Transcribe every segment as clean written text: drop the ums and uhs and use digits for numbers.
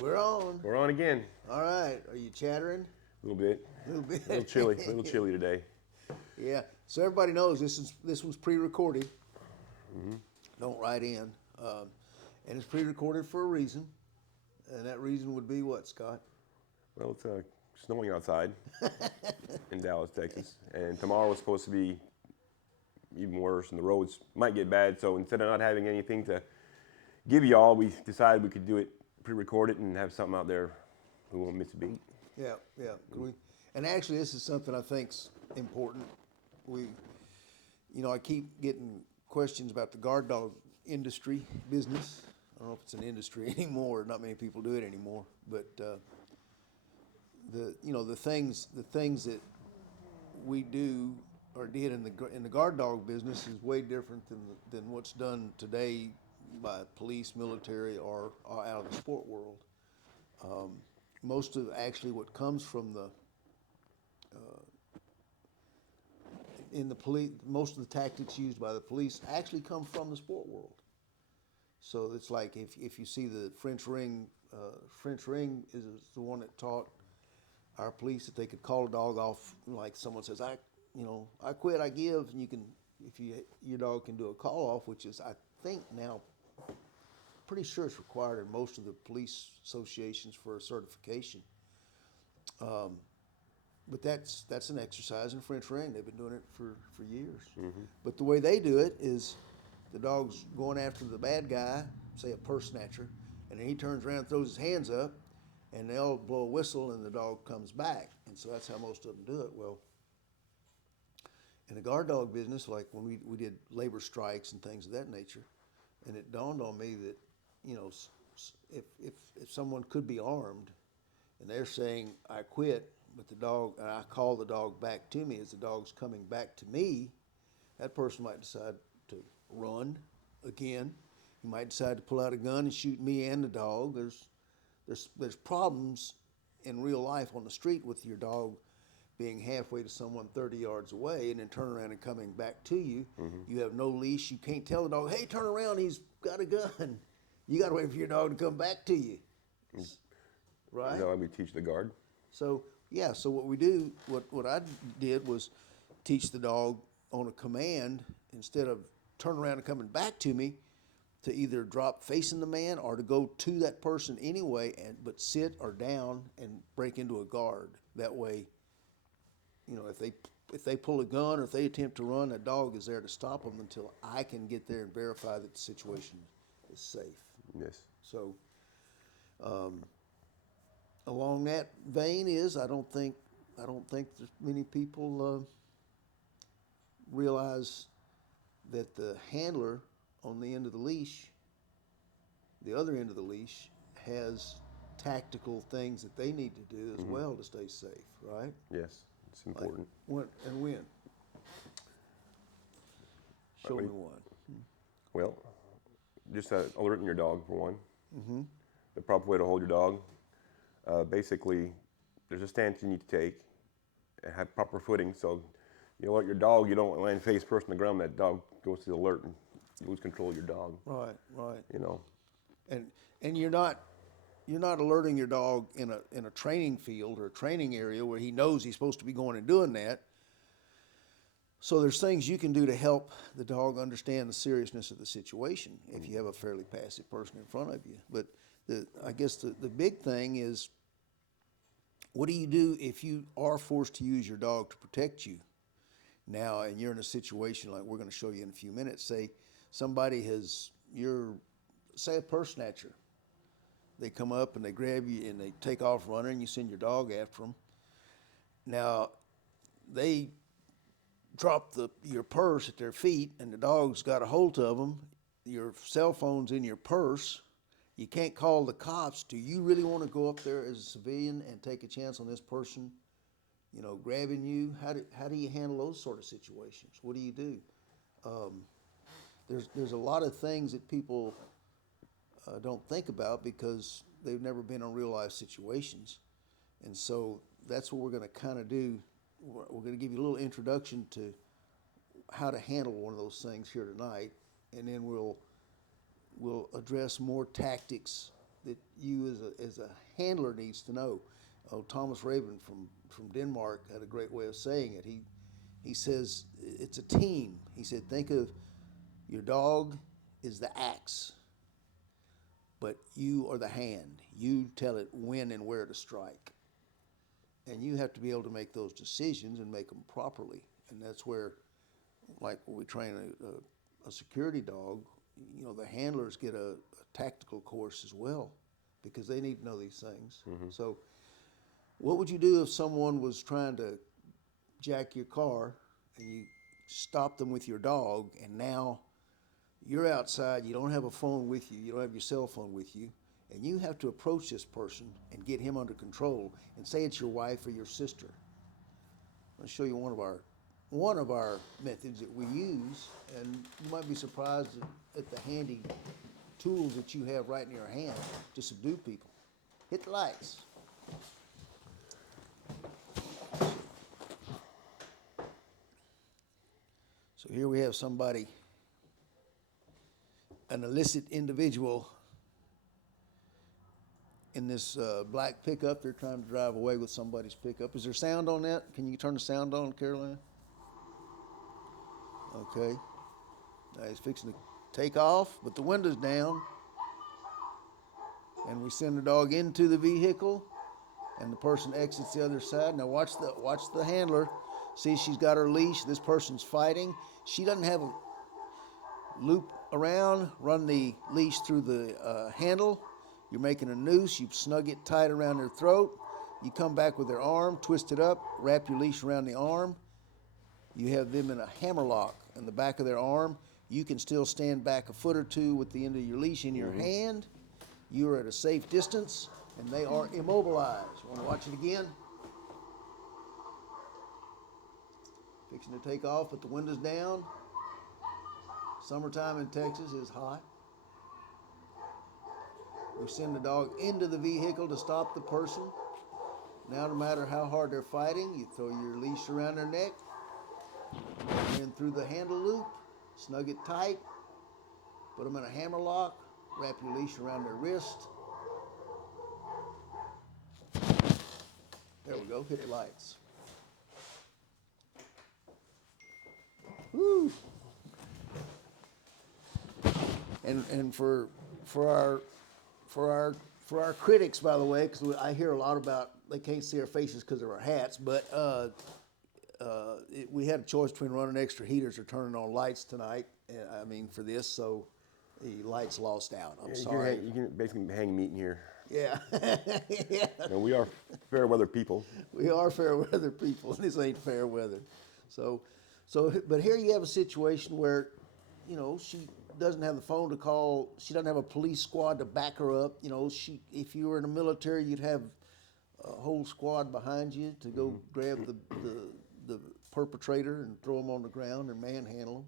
We're on. We're on again. All right. Are you chattering? A little bit. A little bit. A little chilly. A little chilly today. Yeah. So everybody knows this was pre-recorded. Don't write in, and it's pre-recorded for a reason, and that reason would be what, Scott? Well, it's snowing outside in Dallas, Texas, and tomorrow is supposed to be even worse, and the roads might get bad. So instead of not having anything to give y'all, we decided we could do it, pre-record it, and have something out there we won't miss a beat. Yeah, yeah. And actually, this is something I think's important. I keep getting questions about the guard dog industry business. I don't know if it's an industry anymore. Not many people do it anymore. But the things that we do or did in the guard dog business is way different than what's done today by police, military, or out of the sport world. Most of actually what comes from most of the tactics used by the police actually come from the sport world. So it's like if you see the French ring is the one that taught our police that they could call a dog off, like someone says, I quit, I give, and your dog can do a call off, which is I think now pretty sure it's required in most of the police associations for a certification. But that's an exercise in French ring. They've been doing it for years. Mm-hmm. But the way they do it is the dog's going after the bad guy, say a purse snatcher, and then he turns around and throws his hands up, and they'll blow a whistle, and the dog comes back. And so that's how most of them do it. Well, in the guard dog business, like when we did labor strikes and things of that nature, and it dawned on me that, if someone could be armed, and they're saying, I quit, but the dog, and I call the dog back to me as the dog's coming back to me, that person might decide to run again. He might decide to pull out a gun and shoot me and the dog. There's problems in real life on the street with your dog being halfway to someone 30 yards away and then turn around and coming back to you. Mm-hmm. You have no leash. You can't tell the dog, hey, turn around, he's got a gun. You got to wait for your dog to come back to you. Right? Is that why we teach the guard? So what we do, what I did was teach the dog on a command, instead of turn around and coming back to me, to either drop facing the man or to go to that person anyway, but sit or down and break into a guard. That way, if they pull a gun or if they attempt to run, a dog is there to stop them until I can get there and verify that the situation is safe. Yes. So, along that vein I don't think there's many people realize that the handler on the end of the leash, the other end of the leash, has tactical things that they need to do as mm-hmm. well to stay safe, right? Yes, it's important. Like when? Show me one. Well, just alerting your dog for one. Mm-hmm. The proper way to hold your dog. Basically, there's a stance you need to take and have proper footing. So you alert your dog, you don't land face first on the ground, that dog goes to the alert and you lose control of your dog. Right. And you're not alerting your dog in a training field or a training area where he knows he's supposed to be going and doing that. So there's things you can do to help the dog understand the seriousness of the situation if you have a fairly passive person in front of you. But I guess the big thing is, what do you do if you are forced to use your dog to protect you now, and you're in a situation like we're going to show you in a few minutes? Say somebody say a purse snatcher. They come up and they grab you and they take off running, and you send your dog after them. Now, they drop your purse at their feet, and the dog's got a hold of them. Your cell phone's in your purse. You can't call the cops. Do you really want to go up there as a civilian and take a chance on this person, grabbing you? How do you handle those sort of situations? What do you do? There's a lot of things that people don't think about because they've never been in real life situations, and so that's what we're going to kind of do. We're going to give you a little introduction to how to handle one of those things here tonight, and then we'll address more tactics that you as a handler needs to know. Oh, Thomas Raven from Denmark had a great way of saying it. He says it's a team. He said, think of your dog is the axe, but you are the hand. You tell it when and where to strike. And you have to be able to make those decisions and make them properly. And that's where, like when we train a security dog, you know, the handlers get a tactical course as well because they need to know these things. So what would you do if someone was trying to jack your car and you stop them with your dog, and now you're outside, you don't have a phone with you, you don't have your cell phone with you, and you have to approach this person and get him under control, and say it's your wife or your sister? I'll show you one of our methods that we use, and you might be surprised at the handy tools that you have right in your hand to subdue people. Hit the lights. So here we have somebody, an illicit individual in this black pickup. They're trying to drive away with somebody's pickup. Is there sound on that? Can you turn the sound on, Caroline? Okay. Now he's fixing to take off, but the window's down. And we send the dog into the vehicle, and the person exits the other side. Now watch the handler. See, she's got her leash. This person's fighting. She doesn't have a loop around. Run the leash through the handle. You're making a noose. You snug it tight around their throat. You come back with their arm, twist it up, wrap your leash around the arm. You have them in a hammer lock in the back of their arm. You can still stand back a foot or two with the end of your leash in your hand. You are at a safe distance, and they are immobilized. Want to watch it again? Fixing to take off, but the window's down. Summertime in Texas is hot. We send the dog into the vehicle to stop the person. Now, no matter how hard they're fighting, you throw your leash around their neck, and then through the handle loop, snug it tight, put them in a hammer lock, wrap your leash around their wrist. There we go, hit the lights. Woo! And for our critics, by the way, because I hear a lot about they can't see our faces because of our hats, but we had a choice between running extra heaters or turning on lights tonight. I mean, for this, so the lights lost out. I'm sorry. You can basically hang meat in here. Yeah. Yeah. No, we are fair weather people. We are fair weather people. This ain't fair weather. So, but here you have a situation where, you know, she doesn't have the phone to call. She doesn't have a police squad to back her up. You know, if you were in the military, you'd have a whole squad behind you to go grab the perpetrator and throw him on the ground and manhandle him.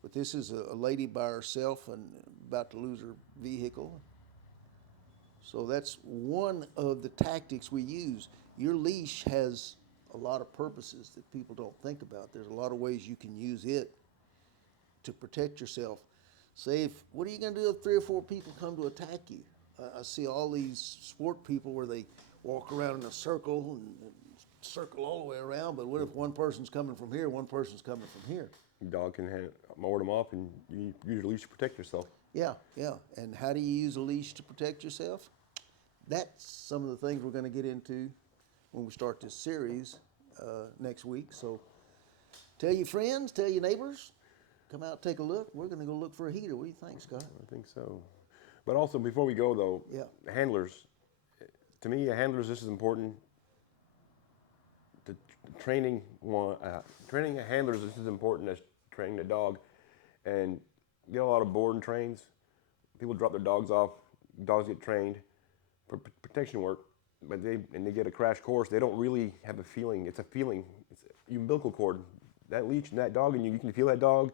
But this is a lady by herself and about to lose her vehicle. So that's one of the tactics we use. Your leash has a lot of purposes that people don't think about. There's a lot of ways you can use it to protect yourself. Say, what are you going to do if 3 or 4 people come to attack you? I see all these sport people where they walk around in a circle and circle all the way around, but what if one person's coming from here, one person's coming from here? Your dog can mow them off, and you use your leash to protect yourself. Yeah. And how do you use a leash to protect yourself? That's some of the things we're going to get into when we start this series next week. So tell your friends, tell your neighbors, come out, take a look. We're going to go look for a heater. What do you think, Scott? I think so. But also, before we go, though, handlers, to me, handlers, this is important. Training a handlers, this is important as training a dog. And you get a lot of board and trains. People drop their dogs off. Dogs get trained for protection work, but they get a crash course. They don't really have a feeling. It's a feeling. It's your umbilical cord. That leash and that dog, and you can feel that dog,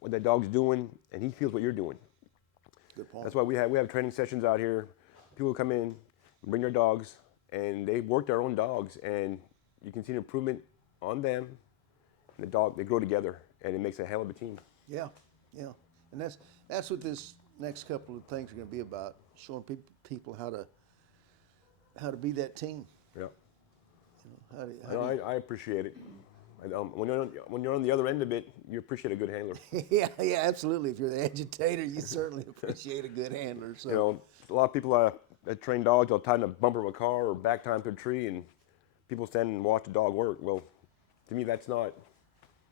what that dog's doing, and he feels what you're doing. Good point. That's why we have training sessions out here. People come in, bring their dogs, and they work their own dogs, and you can see an improvement on them and the dog. They grow together, and it makes a hell of a team. Yeah. And that's what this next couple of things are going to be about. showing people how to be that team. Yeah. How do I appreciate it. When you're on the other end of it, you appreciate a good handler. yeah, absolutely. If you're the agitator, you certainly appreciate a good handler. So You know, a lot of people that train dogs, they'll tie in a bumper of a car or back tie him to a tree, and people stand and watch the dog work. Well, to me, that's not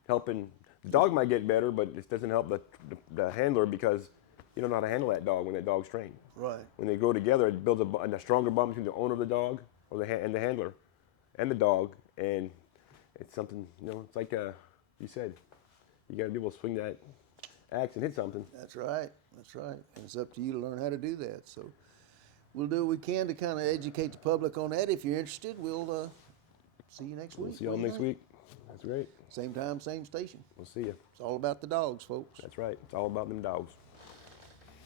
helping. The dog might get better, but it doesn't help the handler because you don't know how to handle that dog when that dog's trained. right, When they go together, it builds a stronger bond between the owner of the dog or and the handler and the dog, and it's something, it's like you said, you got to be able to swing that axe and hit something. that's right, and it's up to you to learn how to do that. So we'll do what we can to kind of educate the public on that. If you're interested, we'll see you next week. We'll see y'all next week. That's great. Same time, same station. We'll see you. It's all about the dogs, folks. That's right. It's all about them dogs.